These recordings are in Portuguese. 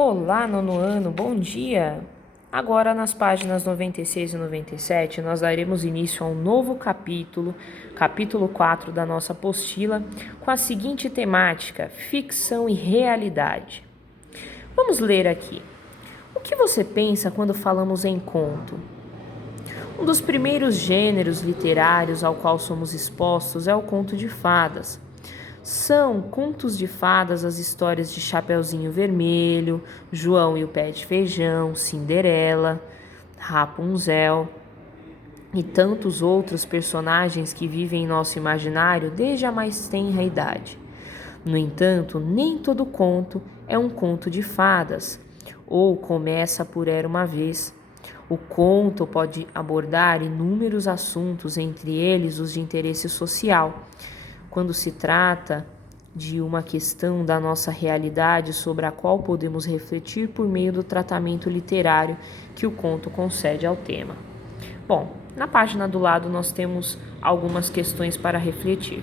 Olá, nono ano, bom dia! Agora, nas páginas 96 e 97, nós daremos início a um novo capítulo, capítulo 4 da nossa apostila, com a seguinte temática: ficção e realidade. Vamos ler aqui. O que você pensa quando falamos em conto? Um dos primeiros gêneros literários ao qual somos expostos é o conto de fadas. São contos de fadas as histórias de Chapeuzinho Vermelho, João e o Pé de Feijão, Cinderela, Rapunzel e tantos outros personagens que vivem em nosso imaginário desde a mais tenra idade. No entanto, nem todo conto é um conto de fadas, ou começa por Era uma Vez. O conto pode abordar inúmeros assuntos, entre eles os de interesse social, quando se trata de uma questão da nossa realidade sobre a qual podemos refletir por meio do tratamento literário que o conto concede ao tema. Bom, na página do lado nós temos algumas questões para refletir.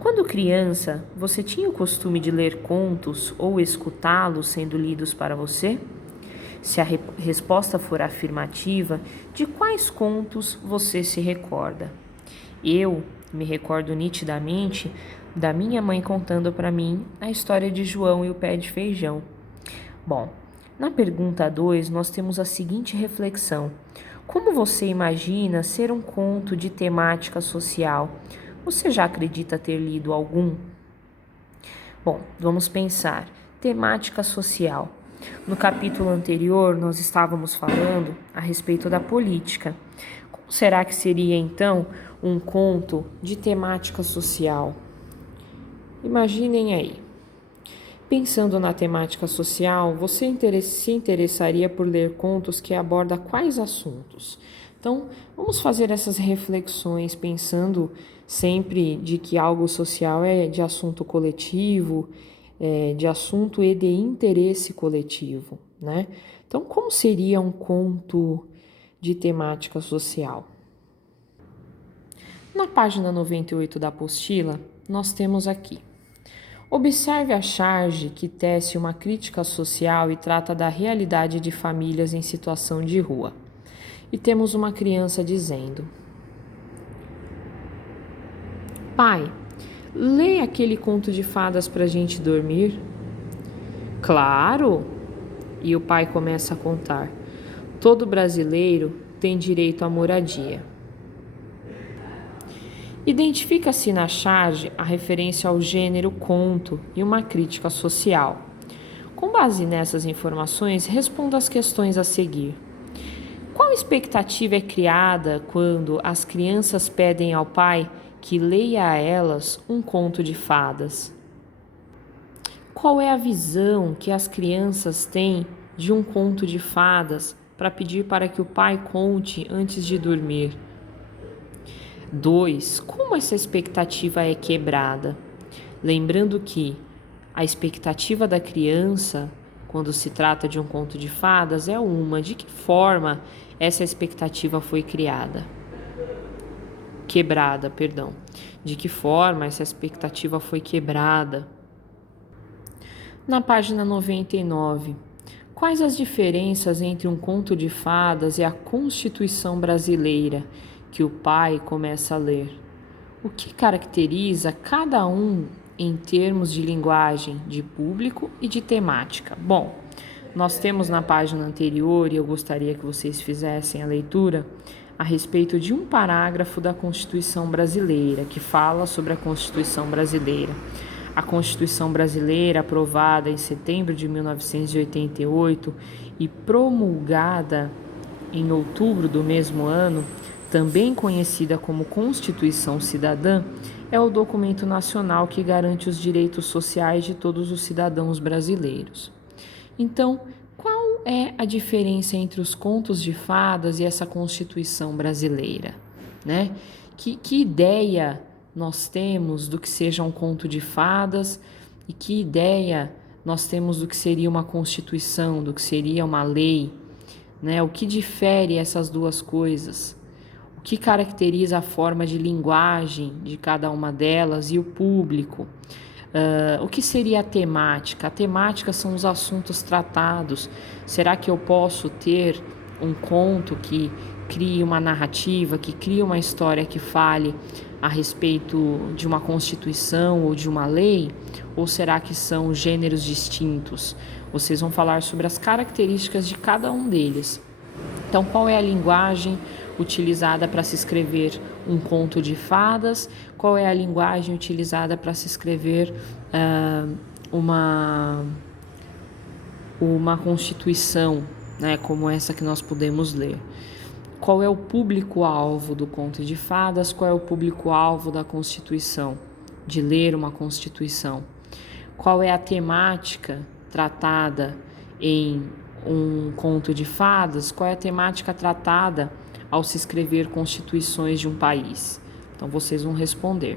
Quando criança, você tinha o costume de ler contos ou escutá-los sendo lidos para você? Se a resposta for afirmativa, de quais contos você se recorda? Eu me recordo nitidamente da minha mãe contando para mim a história de João e o Pé de Feijão. Bom, na pergunta 2 nós temos a seguinte reflexão: como você imagina ser um conto de temática social? Você já acredita ter lido algum? Bom, vamos pensar. Temática social. No capítulo anterior, nós estávamos falando a respeito da política. Como será que seria, então, um conto de temática social? Imaginem aí. Pensando na temática social, você se interessaria por ler contos que abordam quais assuntos? Então, vamos fazer essas reflexões pensando sempre de que algo social é de assunto coletivo, de assunto e de interesse coletivo, né? Então, como seria um conto de temática social? Na página 98 da apostila, nós temos aqui: observe a charge que tece uma crítica social e trata da realidade de famílias em situação de rua. E temos uma criança dizendo: pai, lê aquele conto de fadas para a gente dormir? Claro! E o pai começa a contar: todo brasileiro tem direito à moradia. Identifica-se na charge a referência ao gênero conto e uma crítica social. Com base nessas informações, responda às questões a seguir. Qual expectativa é criada quando as crianças pedem ao pai que leia a elas um conto de fadas? Qual é a visão que as crianças têm de um conto de fadas para pedir para que o pai conte antes de dormir? 2. Como essa expectativa é quebrada? Lembrando que a expectativa da criança, quando se trata de um conto de fadas, é uma. De que forma essa expectativa foi quebrada, perdão. De que forma essa expectativa foi quebrada? Na página 99, quais as diferenças entre um conto de fadas e a Constituição brasileira, que o pai começa a ler? O que caracteriza cada um em termos de linguagem, de público e de temática? Bom, nós temos na página anterior, e eu gostaria que vocês fizessem a leitura, a respeito de um parágrafo da Constituição brasileira, que fala sobre a Constituição brasileira. A Constituição brasileira, aprovada em setembro de 1988 e promulgada em outubro do mesmo ano, também conhecida como Constituição Cidadã, é o documento nacional que garante os direitos sociais de todos os cidadãos brasileiros. Então, qual é a diferença entre os contos de fadas e essa Constituição brasileira, né? Que ideia nós temos do que seja um conto de fadas e que ideia nós temos do que seria uma Constituição, do que seria uma lei, né? O que difere essas duas coisas? O que caracteriza a forma de linguagem de cada uma delas e o público? O que seria a temática? A temática são os assuntos tratados. Será que eu posso ter um conto que crie uma narrativa, que crie uma história que fale a respeito de uma constituição ou de uma lei? Ou será que são gêneros distintos? Vocês vão falar sobre as características de cada um deles. Então, qual é a linguagem utilizada para se escrever um conto de fadas? Qual é a linguagem utilizada para se escrever uma constituição, né, como essa que nós podemos ler? Qual é o público-alvo do conto de fadas? Qual é o público-alvo da Constituição, de ler uma Constituição? Qual é a temática tratada em um conto de fadas? Qual é a temática tratada ao se escrever constituições de um país? Então, vocês vão responder.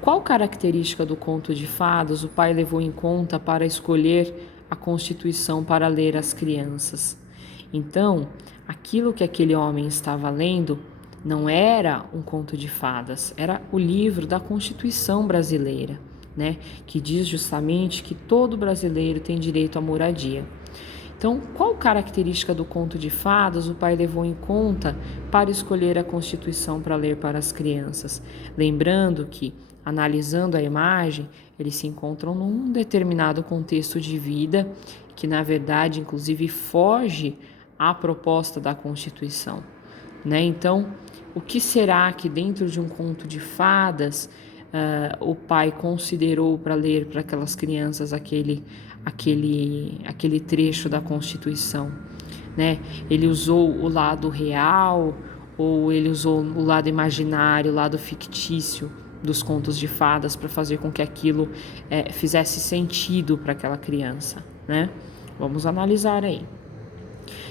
Qual característica do conto de fadas o pai levou em conta para escolher a Constituição para ler às crianças? Então, aquilo que aquele homem estava lendo não era um conto de fadas, era o livro da Constituição brasileira, né? Que diz justamente que todo brasileiro tem direito à moradia. Então, qual característica do conto de fadas o pai levou em conta para escolher a Constituição para ler para as crianças? Lembrando que, analisando a imagem, eles se encontram num determinado contexto de vida que, na verdade, inclusive foge à proposta da Constituição, né? Então, o que será que dentro de um conto de fadas o pai considerou para ler para aquelas crianças aquele trecho da Constituição, né? Ele usou o lado real ou ele usou o lado imaginário, o lado fictício dos contos de fadas para fazer com que aquilo fizesse sentido para aquela criança, né? Vamos analisar aí.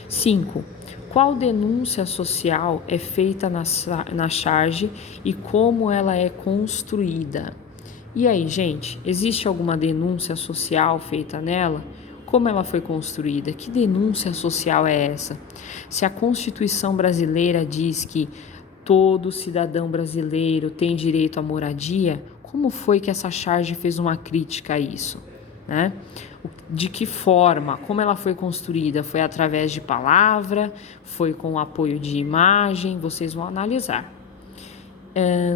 5. Qual denúncia social é feita na charge e como ela é construída? E aí, gente, existe alguma denúncia social feita nela? Como ela foi construída? Que denúncia social é essa? Se a Constituição brasileira diz que todo cidadão brasileiro tem direito à moradia, como foi que essa charge fez uma crítica a isso, né? De que forma, como ela foi construída? Foi através de palavra? Foi com apoio de imagem? Vocês vão analisar.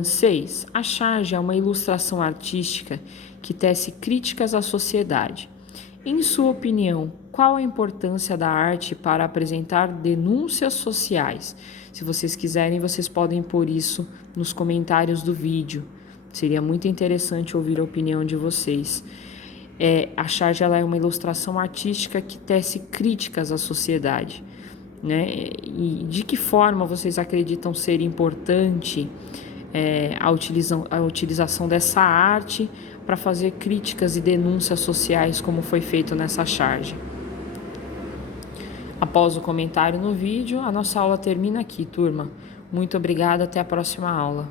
6. A charge é uma ilustração artística que tece críticas à sociedade. Em sua opinião, qual a importância da arte para apresentar denúncias sociais? Se vocês quiserem, vocês podem pôr isso nos comentários do vídeo. Seria muito interessante ouvir a opinião de vocês. A charge ela é uma ilustração artística que tece críticas à sociedade, né? E de que forma vocês acreditam ser importante a utilização dessa arte para fazer críticas e denúncias sociais, como foi feito nessa charge? Após o comentário no vídeo, a nossa aula termina aqui, turma. Muito obrigada, até a próxima aula.